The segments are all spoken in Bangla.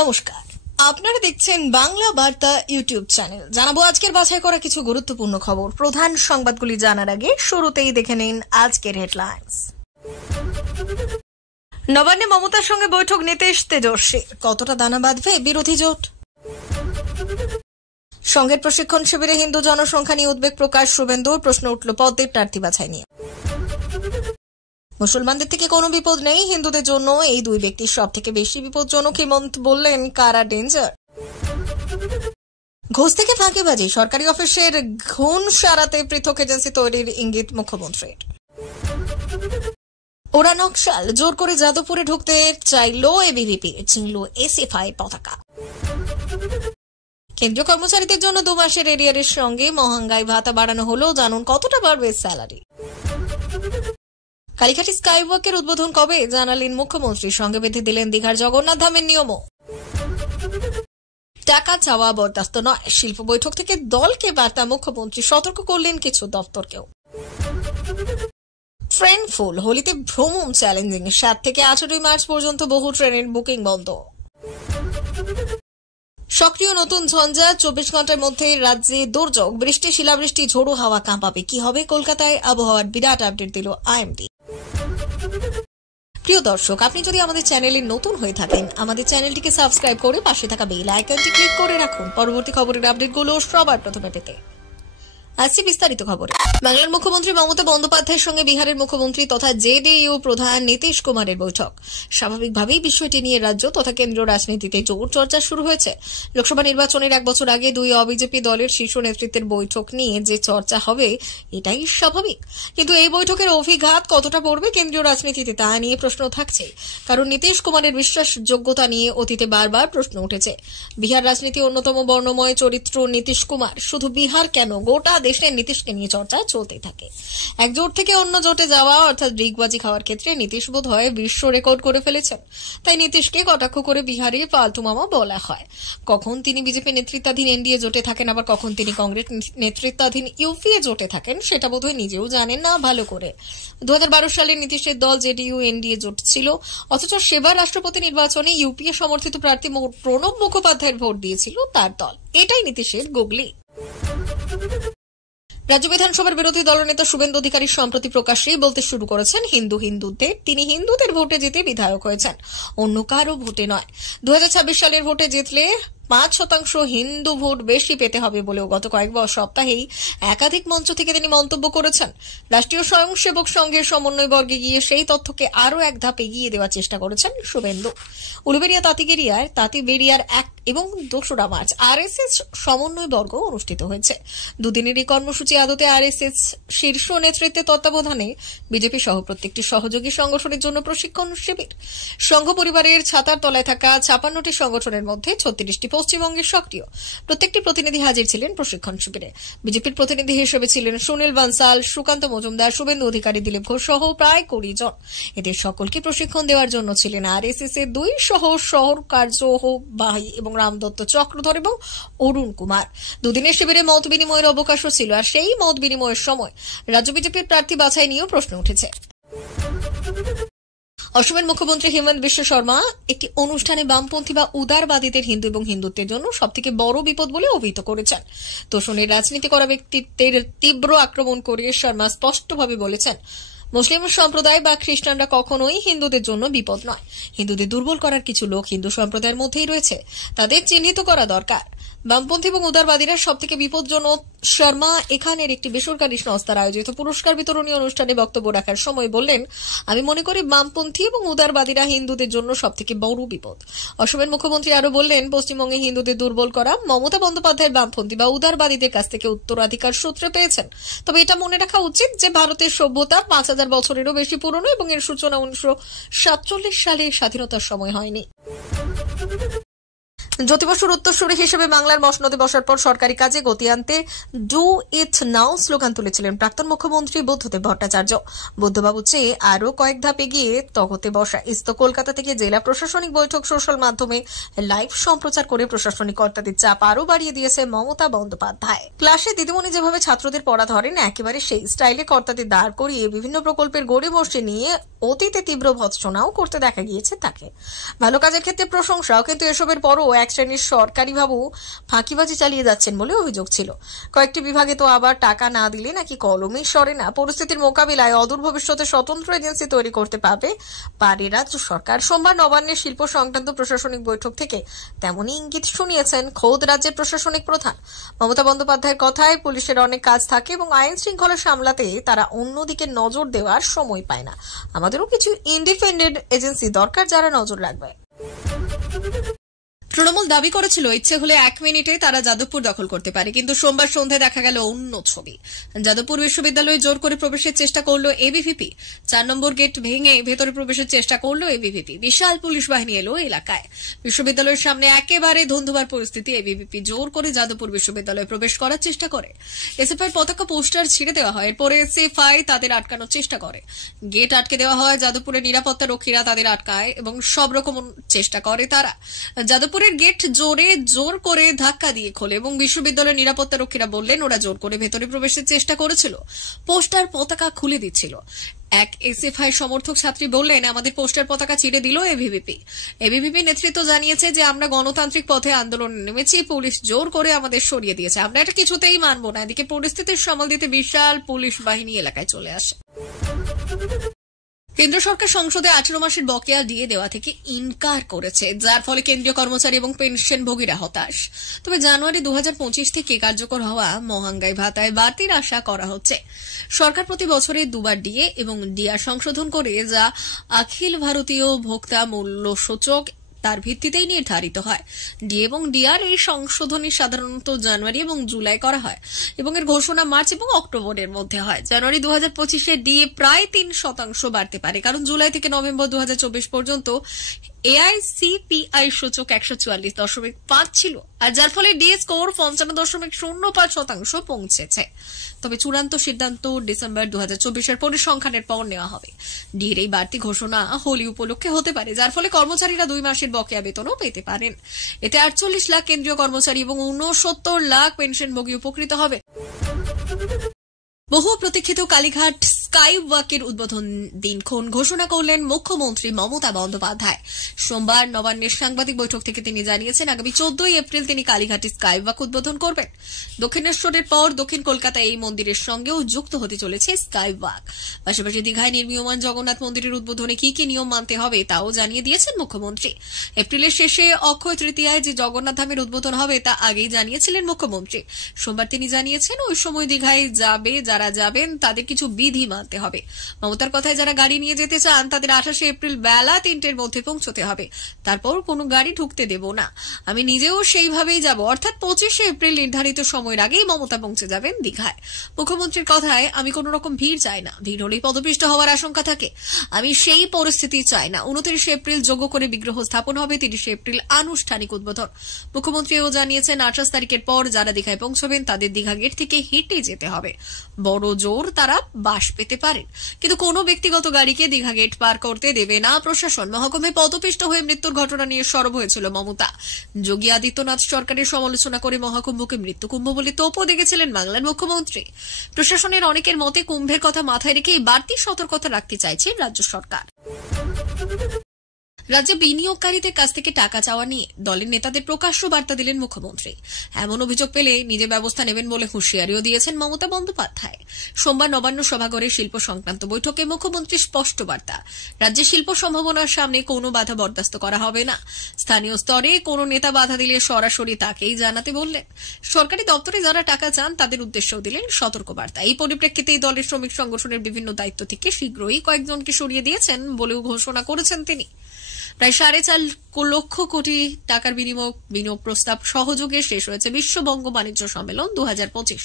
নমস্কার, আপনারা দেখছেন বাংলা বার্তা ইউটিউব চ্যানেল। জানাবো আজকের বাছাই করা কিছু গুরুত্বপূর্ণ খবর। প্রধান সংবাদগুলি জানার আগে শুরুতেই দেখে নিন আজকের হেডলাইন্স। নবান্নে মমতার সঙ্গে বৈঠক নীতিশ তেজস্বীর, কতটা দানা বাঁধবে বিরোধী জোট? সংঘের প্রশিক্ষণ শিবিরে হিন্দু জনসংখ্যা নিয়ে উদ্বেগ প্রকাশ শুভেন্দুর, প্রশ্ন উঠল পদ্মের প্রার্থী বাছাই নিয়ে। মুসলমানদের থেকে কোনো বিপদ নেই, হিন্দুদের জন্য এই দুই ব্যক্তির সব থেকে বেশি বিপজ্জনক। হিমন্ত বললেন কারা ডেঞ্জার। ঘুষ থেকে ফাঁকিবাজি, সরকারি অফিসের ঘুণ সারাতে পৃথক এজেন্সি তৈরির ইঙ্গিত মুখ্যমন্ত্রীর। ওরা নকশাল, জোর করে যাদবপুরে ঢুকতে চাইল এবিভিপি, চিনল এসএফআই পতাকা। কেন্দ্রীয় কর্মচারীদের জন্য 2 মাসের এরিয়ারের সঙ্গে মহাঙ্গাই ভাতা বাড়ানো হলো, জানুন কতটা বাড়বে স্যালারি। কালীঘাটি স্কাইওয়াকের উদ্বোধন কবে, জানালেন মুখ্যমন্ত্রী। সঙ্গে বেঁধে দিলেন দীঘার জগন্নাথ ধামের নিয়মও। টাকা চাওয়া বরদাস্ত নয়, শিল্প বৈঠক থেকে দলকে বার্তা মুখ্যমন্ত্রী, সতর্ক করলেন কিছু দপ্তরকেও। ট্রেন ফুল, হোলিতে ভ্রমণ চ্যালেঞ্জিং, 7 থেকে 18 মার্চ পর্যন্ত বহু ট্রেনের বুকিং বন্ধ। সক্রিয় নতুন ঝঞ্ঝা, 24 ঘন্টার মধ্যে রাজ্যে দুর্যোগ, বৃষ্টি, শিলাবৃষ্টি, ঝোড়ো হাওয়া কাঁপাবে। কি হবে কলকাতায়, আবহাওয়ার বিরাট আপডেট দিল আইএমডি। প্রিয় দর্শক, আপনি যদি আমাদের চ্যানেলে নতুন হয়ে থাকেন, আমাদের চ্যানেলটিকে সাবস্ক্রাইব করে পাশে থাকা বেল আইকনটি ক্লিক করে রাখুন পরবর্তী খবরের আপডেটগুলো সবার প্রথমে পেতে। আসছি বিস্তারিত খবরে। বাংলার মুখ্যমন্ত্রী মমতা বন্দ্যোপাধ্যায়ের সঙ্গে বিহারের মুখ্যমন্ত্রী তথা জেডিইউ প্রধান নীতিশ কুমারের বৈঠক। স্বাভাবিকভাবেই বিষয়টি নিয়ে রাজ্য তথা কেন্দ্রীয় রাজনীতিতে জোর চর্চা শুরু হয়েছে। লোকসভা নির্বাচনের 1 বছর আগে দুই অবিজেপি দলের শীর্ষ নেতৃত্বের বৈঠক নিয়ে যে চর্চা হবে, এটাই স্বাভাবিক। কিন্তু এই বৈঠকের অভিঘাত কতটা পড়বে কেন্দ্রীয় রাজনীতিতে, তা নিয়ে প্রশ্ন থাকছে। কারণ নীতিশ কুমারের বিশ্বাসযোগ্যতা নিয়ে অতীতে বারবার প্রশ্ন উঠেছে। বিহার রাজনীতি অন্যতম বর্ণময় চরিত্র নীতিশ কুমার। শুধু বিহার কেন, গোটা দেশে নীতিশকে নিয়ে চর্চা চলতেই থাকে। এক জোট থেকে অন্য জোটে যাওয়া অর্থাৎ ডিগবাজি খাওয়ার ক্ষেত্রে নীতিশ বোধ হয় বিশ্ব রেকর্ড করে ফেলেছেন। তাই নীতিশকে কটাক্ষ করে বিহারে পাল্টু মামা বলা হয়। কখন তিনি বিজেপি নেতৃত্বাধীন এনডিএ জোটে থাকেন, আবার কখন তিনি কংগ্রেস নেতৃত্বাধীন ইউপিএ জোটে থাকেন, সেটা বোধহয় নিজেও জানেন না ভালো করে। 2012 সালে নীতিশের দল জেডিইউ এনডিএ জোট ছিল, অথচ সেবার রাষ্ট্রপতি নির্বাচনে ইউপিএ সমর্থিত প্রার্থী প্রণব মুখোপাধ্যায়ের ভোট দিয়েছিল তার দল। এটাই নীতিশের গুগলি। রাজ্য বিধানসভার বিরোধী দলনেতা শুভেন্দু অধিকারী সম্প্রতি প্রকাশ্যেই বলতে শুরু করেছেন হিন্দুদের। তিনি হিন্দুদের ভোটে জিতে বিধায়ক হয়েছেন, অন্য কারো ভোটে নয়। 2026 সালের ভোটে জিতলে 5% হিন্দু ভোট বেশি পেতে হবে বলেও গত কয়েক সপ্তাহেই একাধিক মঞ্চ থেকে তিনি মন্তব্য করেছেন। রাষ্ট্রীয় স্বয়ংসেবক সংঘের সমন্বয়বর্গে গিয়ে সেই তথ্যকে আরও এক ধাপ এগিয়ে দেওয়ার চেষ্টা করেছেন শুভেন্দু। উলুবেড়িয়া তাঁতিবেড়িয়ার 1 এবং 2রা মার্চ আরএসএস সমন্বয়বর্গ অনুষ্ঠিত হয়েছে। দুদিনের এই কর্মসূচি আদতে আরএসএস শীর্ষ নেতৃত্বের তত্ত্বাবধানে বিজেপি সহ প্রত্যেকটি সহযোগী সংগঠনের জন্য প্রশিক্ষণ শিবির। সংঘ পরিবারের ছাতার তলায় থাকা 56টি সংগঠনের মধ্যে 36টি পশ্চিমবঙ্গের সক্রিয়। প্রত্যেকটি প্রতিনিধি হাজির ছিলেন প্রশিক্ষণ শিবিরে। বিজেপির প্রতিনিধি হিসেবে ছিলেন সুনীল বানসাল, সুকান্ত মজুমদার, শুভেন্দু অধিকারী, দিলীপ ঘোষ সহ প্রায় 20 জন। এদের সকলকে প্রশিক্ষণ দেওয়ার জন্য ছিলেন আরএসএস এর 2 শহর কার্যবাহী এবং রামদত্ত চক্রধর এবং অরুণ কুমার। দুদিনের শিবিরে মত বিনিময়ের অবকাশও ছিল, আর সেই মত বিনিময়ের সময় রাজ্য বিজেপির প্রার্থী বাছাই নিয়েও প্রশ্ন উঠেছে। অসমের মুখ্যমন্ত্রী হিমন্ত বিশ্ব শর্মা একটি অনুষ্ঠানে বামপন্থী বা উদারবাদীদের হিন্দু এবং হিন্দুত্বের জন্য সবথেকে বড় বিপদ বলে অভিহিত করেছেন। তোষণের রাজনীতি করা ব্যক্তিত্বের তীব্র আক্রমণ করে শর্মা স্পষ্টভাবে বলেছেন, মুসলিম সম্প্রদায় বা খ্রিস্টানরা কখনোই হিন্দুদের জন্য বিপদ নয়। হিন্দুদের দুর্বল করার কিছু লোক হিন্দু সম্প্রদায়ের মধ্যেই রয়েছে, তাদের চিহ্নিত করা দরকার। বামপন্থী এবং উদারবাদীরা সবথেকে বিপজ্জনক। শর্মা এখানের একটি বেসরকারি সংস্থার আয়োজিত পুরস্কার বিতরণী অনুষ্ঠানে বক্তব্য রাখার সময় বললেন, আমি মনে করি বামপন্থী এবং উদারবাদীরা হিন্দুদের জন্য সবথেকে বড় বিপদ। অসমের মুখ্যমন্ত্রী আরো বললেন, পশ্চিমবঙ্গে হিন্দুদের দুর্বল করা মমতা বন্দ্যোপাধ্যায়ের বামপন্থী বা উদারবাদীদের কাছ থেকে উত্তরাধিকার সূত্রে পেয়েছেন। তবে এটা মনে রাখা উচিত যে ভারতের সভ্যতা 5000 বছরেরও বেশি পুরনো এবং এর সূচনা 1947 সালে স্বাধীনতার সময় হয়নি। জ্যোতি বসুর উত্তরসূরি হিসেবে বাংলার মসনদে বসার পর সরকারি কাজে গতি আনতে ডু ইট নাও স্লোগান তুলেছিলেন প্রাক্তন মুখ্যমন্ত্রী বুদ্ধদেব ভট্টাচার্য। বুদ্ধবাবু চেয়ে আরও কয়েক ধাপ এগিয়ে তহতে বসা ইস্ত কলকাতা থেকে জেলা প্রশাসনিক বৈঠক সোশ্যাল মাধ্যমে লাইভ সম্প্রচার করে প্রশাসনিক কর্তাদের চাপ আরও বাড়িয়ে দিয়েছে মমতা বন্দ্যোপাধ্যায়। ক্লাসে দিদিমণি যেভাবে ছাত্রদের পড়া ধরেন একেবারে সেই স্টাইলে কর্তাদের দাঁড় করিয়ে বিভিন্ন প্রকল্পের গড়িমসি নিয়ে অতীতে তীব্র ভৎসনাও করতে দেখা গিয়েছে তাকে। ভালো কাজের ক্ষেত্রে প্রশংসাও, কিন্তু এসবের পরও এক শ্রেণীর সরকারি বাবু ফাঁকিবাজি চালিয়ে যাচ্ছেন বলে অভিযোগ ছিল। কয়েকটি বিভাগে তো আবার টাকা না দিলে নাকি কলমই সরে না। পরিস্থিতির মোকাবিলায় অদূর ভবিষ্যতে স্বতন্ত্র এজেন্সি তৈরি করতে পারে রাজ্য সরকার। সোমবার নবান্নের শিল্প সংক্রান্ত প্রশাসনিক বৈঠক থেকে তেমনই ইঙ্গিত শুনিয়েছেন খোদ রাজ্যের প্রশাসনিক প্রধান। মমতা বন্দ্যোপাধ্যায়ের কথায় পুলিশের অনেক কাজ থাকে এবং আইন শৃঙ্খলা সামলাতে তারা অন্যদিকে নজর দেওয়ার সময় পায় না। আমাদেরও কিছু ইন্ডিপেন্ডেন্ট এজেন্সি দরকার যারা নজর রাখবে। তৃণমূল দাবি করেছিল ইচ্ছে হলে 1 মিনিটে তারা যাদবপুর দখল করতে পারে, কিন্তু সোমবার সন্ধ্যায় দেখা গেল অন্য ছবি। যাদবপুর বিশ্ববিদ্যালয়ে জোর করে প্রবেশের চেষ্টা করল এবিভিপি। 4 নম্বর গেট ভেঙে ভেতরে প্রবেশের চেষ্টা করল এবিভিপি। বিশাল পুলিশ বাহিনী এলো এলাকায়। বিশ্ববিদ্যালয়ের সামনে একেবারে ধুন্ধুমার পরিস্থিতি। এবিভিপি জোর করে যাদবপুর বিশ্ববিদ্যালয়ে প্রবেশ করার চেষ্টা করে। এসএফআই পতাকা পোস্টার ছিঁড়ে দেওয়া হয়। এরপরে এসএফআই তাদের আটকানোর চেষ্টা করে। গেট আটকে দেওয়া হয়। যাদবপুরের নিরাপত্তা রক্ষীরা তাদের আটকায় এবং সব রকম চেষ্টা করে তারা। যাদবপুর গেট জোর করে ধাক্কা দিয়ে খোলে এবং বিশ্ববিদ্যালয়ের নিরাপত্তা রক্ষীরা বললেন ওরা জোর করে ভেতরে প্রবেশের চেষ্টা করেছিল, পোস্টার পতাকা খুলে দিচ্ছিল। এক এসএফআই সমর্থক ছাত্রী বললেন আমাদের পোস্টার পতাকা ছিঁড়ে দিল এবিভিপি। এবিভিপি নেতৃত্ব জানিয়েছে যে আমরা গণতান্ত্রিক পথে আন্দোলনে নেমেছি, পুলিশ জোর করে আমাদের সরিয়ে দিয়েছে, আমরা এটা কিছুতেই মানব না। এদিকে পরিস্থিতির সামাল দিতে বিশাল পুলিশ বাহিনী এলাকায় চলে আসে। কেন্দ্র সরকার সংসদে 18 মাসের বকেয়া দিয়ে দেওয়া থেকে ইনকার করেছে, যার ফলে কেন্দ্রীয় কর্মচারী এবং পেনশনভোগীরা হতাশ। তবে জানুয়ারি 2025 থেকে কার্যকর হওয়া মহাঙ্গাই ভাতায় বাড়তির আশা করা হচ্ছে। সরকার প্রতি বছরে 2 বার ডিএ এবং ডিআর সংশোধন করে, যা অখিল ভারতীয় ভোক্তা মূল্য সূচক তার ভিত্তিতেই নির্ধারিত হয়। ডি এবং ডিআর এই সংশোধনী সাধারণত জানুয়ারি এবং জুলাই করা হয় এবং এর ঘোষণা মার্চ এবং অক্টোবরের মধ্যে হয়। জানুয়ারি 2025-এ ডিএ প্রায় 3% বাড়তে পারে, কারণ জুলাই থেকে নভেম্বর 2024 পর্যন্ত এআইসিপিআই সূচক 144.5 ছিল, আর যার ফলে ডিএ স্কোর 55.05% পৌঁছেছে। তবে চূড়ান্ত সিদ্ধান্ত ডিসেম্বর 2024-এর পরিসংখ্যানের পর নেওয়া হবে। ডিএর এই বাড়তি ঘোষণা হোলি উপলক্ষে হতে পারে, যার ফলে কর্মচারীরা 2 মাসের বকেয়া বেতনও পেতে পারেন। এতে 48 লাখ কেন্দ্রীয় কর্মচারী এবং 69 লাখ পেনশনভোগী উপকৃত হবে। বহু প্রতীক্ষিত কালীঘাট স্কাই ওয়াকের উদ্বোধন দিনক্ষণ ঘোষণা করলেন মুখ্যমন্ত্রী মমতা বন্দ্যোপাধ্যায়। সোমবার নবান্নের সাংবাদিক বৈঠক থেকে তিনি জানিয়েছেন আগামী 14 এপ্রিল তিনি কালীঘাটে স্কাই ওয়াক উদ্বোধন করবেন। দক্ষিণেশ্বরের পর দক্ষিণ কলকাতায় এই মন্দিরের সঙ্গেও যুক্ত হতে চলেছে স্কাই ওয়াক। পাশাপাশি দীঘায় নির্মীয়মান জগন্নাথ মন্দিরের উদ্বোধনে কি কি নিয়ম মানতে হবে তাও জানিয়ে দিয়েছেন মুখ্যমন্ত্রী। এপ্রিলের শেষে অক্ষয় তৃতীয়ায় যে জগন্নাথ ধামের উদ্বোধন হবে তা আগেই জানিয়েছিলেন মুখ্যমন্ত্রী। সোমবার তিনি জানিয়েছেন ওই সময় দীঘায় যারা যাবেন তাদের কিছু বিধি মানতে হবে। মমতার কথায় যারা গাড়ি নিয়ে যেতে চান তাদের 28 এপ্রিল বেলা 3টের মধ্যে পৌঁছতে হবে, তারপর কোনো গাড়ি ঢুকতে দেব না। আমি নিজেও সেইভাবেই যাব, অর্থাৎ 25 এপ্রিল নির্ধারিত সময়ের আগেই মমতা পৌঁছে যাবেন দীঘায়। মুখ্যমন্ত্রীর কথায় আমি কোন রকম ভিড় চাই না, ভিড় হলেই পদপিষ্ট হওয়ার আশঙ্কা থাকে, আমি সেই পরিস্থিতি চাই না। 29 এপ্রিল যোগ্য করে বিগ্রহ স্থাপন হবে, 30 এপ্রিল আনুষ্ঠানিক উদ্বোধন। মুখ্যমন্ত্রীও জানিয়েছেন 28 তারিখের পর যারা দীঘায় পৌঁছবেন তাদের দীঘা গেট থেকে হেঁটে যেতে হবে। বড় জোর তারা বাস পেতে পারেন, কিন্তু কোনো ব্যক্তিগত গাড়িকে দীঘা গেট পার করতে দেবে না প্রশাসন। মহকুমে পদপিষ্ট হয়ে মৃত্যুর ঘটনা নিয়ে সরব হয়েছিল মমতা। যোগী আদিত্যনাথ সরকারের সমালোচনা করে মহাকুম্ভকে মৃত্যুকুম্ভ বলে তোপও দেখেছিলেন বাংলার মুখ্যমন্ত্রী। প্রশাসনের অনেকের মতে কুম্ভের কথা মাথায় রেখেই বাড়তি সতর্কতা রাখতে চাইছে রাজ্য সরকার। রাজ্যে বিনিয়োগকারীদের কাছ থেকে টাকা চাওয়া নিয়ে দলের নেতাদের প্রকাশ্য বার্তা দিলেন মুখ্যমন্ত্রী। এমন অভিযোগ পেলে নিজে ব্যবস্থা নেবেন বলে হুঁশিয়ারিও দিয়েছেন মমতা বন্দ্যোপাধ্যায়। সোমবার নবান্ন সভাঘরে শিল্প সংক্রান্ত বৈঠকে মুখ্যমন্ত্রী স্পষ্ট বার্তা, রাজ্যে শিল্প সম্ভাবনার সামনে কোনো বাধা বরদাস্ত করা হবে না। স্থানীয় স্তরে কোনো নেতা বাধা দিলে সরাসরি তাকেই জানাতে বললেন। সরকারি দপ্তরে যারা টাকা চান তাদের উদ্দেশ্যেও দিলেন সতর্কবার্তা। এই পরিপ্রেক্ষিতেই দলের শ্রমিক সংগঠনের বিভিন্ন দায়িত্ব থেকে শীঘ্রই কয়েকজনকে সরিয়ে দিয়েছেন বলেও ঘোষণা করেছেন তিনি। প্রায় 4.5 লক্ষ কোটি টাকার বিনিয়োগ প্রস্তাব সহযোগে শেষ হয়েছে বিশ্ব বঙ্গ বাণিজ্য সম্মেলন 2025।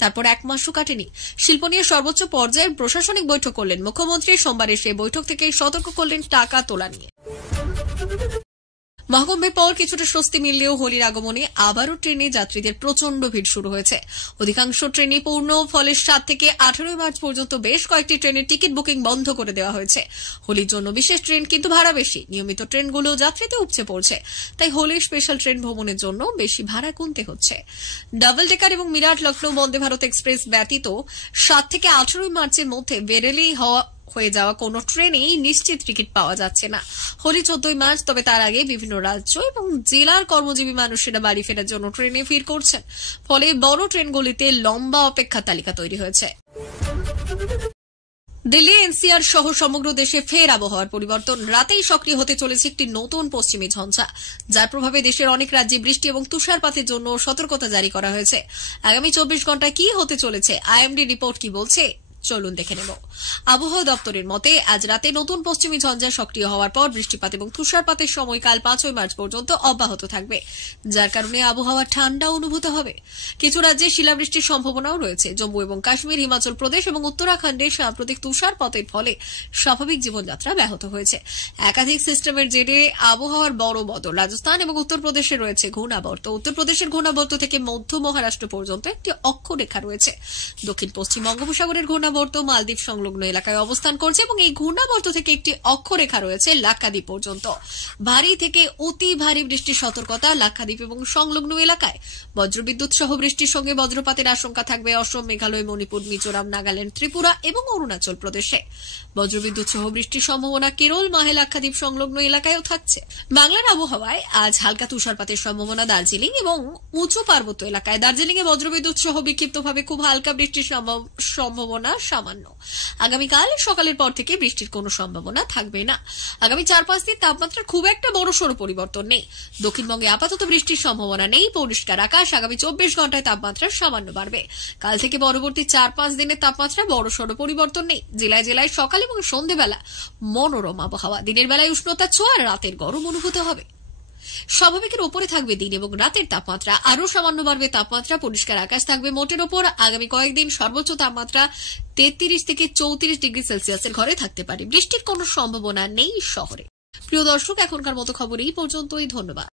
তারপর 1 মাসও কাটেনি। শিল্প নিয়ে সর্বোচ্চ পর্যায়ের প্রশাসনিক বৈঠক করলেন মুখ্যমন্ত্রী। সোমবারের সেই বৈঠক থেকেই সতর্ক করলেন টাকা তোলা নিয়ে। মহাকুম্ভের পর কিছুটা স্বস্তি মিললেও হোলির আগমনে আবারও ট্রেনে যাত্রীদের প্রচন্ড ভিড় শুরু হয়েছে। অধিকাংশ ট্রেনই পূর্ণ, ফলে 7 থেকে 18 মার্চ পর্যন্ত বেশ কয়েকটি ট্রেনের টিকিট বুকিং বন্ধ করে দেওয়া হয়েছে। হোলির জন্য বিশেষ ট্রেন কিন্তু ভাড়া বেশি, নিয়মিত ট্রেনগুলো যাত্রীতে উপচে পড়ছে, তাই হোলির স্পেশাল ট্রেন ভ্রমণের জন্য বেশি ভাড়া গুনতে হচ্ছে। ডাবল ডেকার এবং মিরাট লখনৌ বন্দে ভারত এক্সপ্রেস ব্যতীত 7 থেকে 18 মার্চের মধ্যে বেরেলি হয়ে যাওয়া কোন ট্রেনেই নিশ্চিত টিকিট পাওয়া যাচ্ছে না। হোলি 14 মার্চ, তবে তার আগে বিভিন্ন রাজ্য এবং জেলার কর্মজীবী মানুষেরা বাড়ি ফেরার জন্য ট্রেনে ভিড় করছেন, ফলে বড় ট্রেনগুলিতে লম্বা অপেক্ষা তালিকা তৈরি হয়েছে। দিল্লি এনসিআর সহ সমগ্র দেশে ফের আবহাওয়ার পরিবর্তন। রাতেই সক্রিয় হতে চলেছে একটি নতুন পশ্চিমী ঝঞ্ঝা, যার প্রভাবে দেশের অনেক রাজ্যে বৃষ্টি এবং তুষারপাতের জন্য সতর্কতা জারি করা হয়েছে। আগামী 24 ঘন্টায় কি হতে চলেছে, আইএমডি রিপোর্ট কি বলছে, চলুন দেখে নেব। আবহাওয়া দপ্তরের মতে আজ রাতে নতুন পশ্চিমী ঝঞ্ঝা সক্রিয় হওয়ার পর বৃষ্টিপাত এবং তুষারপাতের সময়কাল 5 মার্চ পর্যন্ত অব্যাহত থাকবে, যার কারণে আবহাওয়া ঠান্ডা অনুভূত হবে। কিছু রাজ্যে শিলাবৃষ্টির সম্ভাবনাও রয়েছে। জম্মু এবং কাশ্মীর, হিমাচল প্রদেশ এবং উত্তরাখণ্ডে সাম্প্রতিক তুষারপাতের ফলে স্বাভাবিক জীবনযাত্রা ব্যাহত হয়েছে। একাধিক সিস্টেমের জেরে আবহাওয়ার বড় বদল। রাজস্থান এবং উত্তরপ্রদেশে রয়েছে ঘূর্ণাবর্ত। উত্তরপ্রদেশের ঘূর্ণাবর্ত থেকে মধ্য মহারাষ্ট্র পর্যন্ত একটি অক্ষরেখা রয়েছে। দক্ষিণ পশ্চিম বঙ্গোপসাগরের ঘূর্ণাবর্ত মালদ্বীপ সংলগ্ন এলাকায় অবস্থান করছে এবং এই ঘূর্ণাবর্ত থেকে একটি অক্ষরেখা রয়েছে লাক্ষাদ্বীপ পর্যন্ত। ভারী থেকে অতি ভারী বৃষ্টির সতর্কতা লাক্ষাদ্বীপ এবং সংলগ্ন এলাকায়। বজ্রবিদ্যুৎ সহ বৃষ্টির সঙ্গে বজ্রপাতের আশঙ্কা থাকবে অসম, মেঘালয়, মণিপুর, মিজোরাম, নাগাল্যান্ড, ত্রিপুরা এবং অরুণাচল প্রদেশে। বজ্রবিদ্যুৎ সহ বৃষ্টির সম্ভাবনা কেরল, মাহে, লাক্ষাদ্বীপ সংলগ্ন এলাকায়ও থাকছে। বাংলার আবহাওয়ায় আজ হালকা তুষারপাতের সম্ভাবনা দার্জিলিং এবং উঁচু পার্বত্য এলাকায়। দার্জিলিং এ বজ্রবিদ্যুৎ সহ বিক্ষিপ্তভাবে খুব হালকা বৃষ্টির সম্ভাবনা সামান্য। আগামীকাল সকালের পর থেকে বৃষ্টির কোনো সম্ভাবনা থাকবে না। আগামী 4-5 দিন তাপমাত্রার খুব একটা বড়সড় পরিবর্তন নেই। দক্ষিণবঙ্গে আপাতত বৃষ্টির সম্ভাবনা নেই। পরিষ্কার আকাশ। আগামী 24 ঘন্টায় তাপমাত্রা সামান্য বাড়বে। কাল থেকে পরবর্তী 4-5 দিনের তাপমাত্রা বড়সড় পরিবর্তন নেই। জেলায় জেলায় সকাল এবং সন্ধ্যেবেলা মনোরম আবহাওয়া। দিনের বেলায় উষ্ণতা ছোঁয়া, রাতের গরম অনুভূত হবে। স্বাভাবিকের উপরে থাকবে দিন এবং রাতের তাপমাত্রা। আরো সামান্য বাড়বে তাপমাত্রা। পরিষ্কার আকাশ থাকবে মোটের ওপর। আগামী কয়েকদিন সর্বোচ্চ তাপমাত্রা 33 থেকে 34 ডিগ্রি সেলসিয়াসের ঘরে থাকতে পারে। বৃষ্টির কোনো সম্ভাবনা নেই শহরে। প্রিয় দর্শক, এখনকার মতো খবর এই পর্যন্তই। ধন্যবাদ।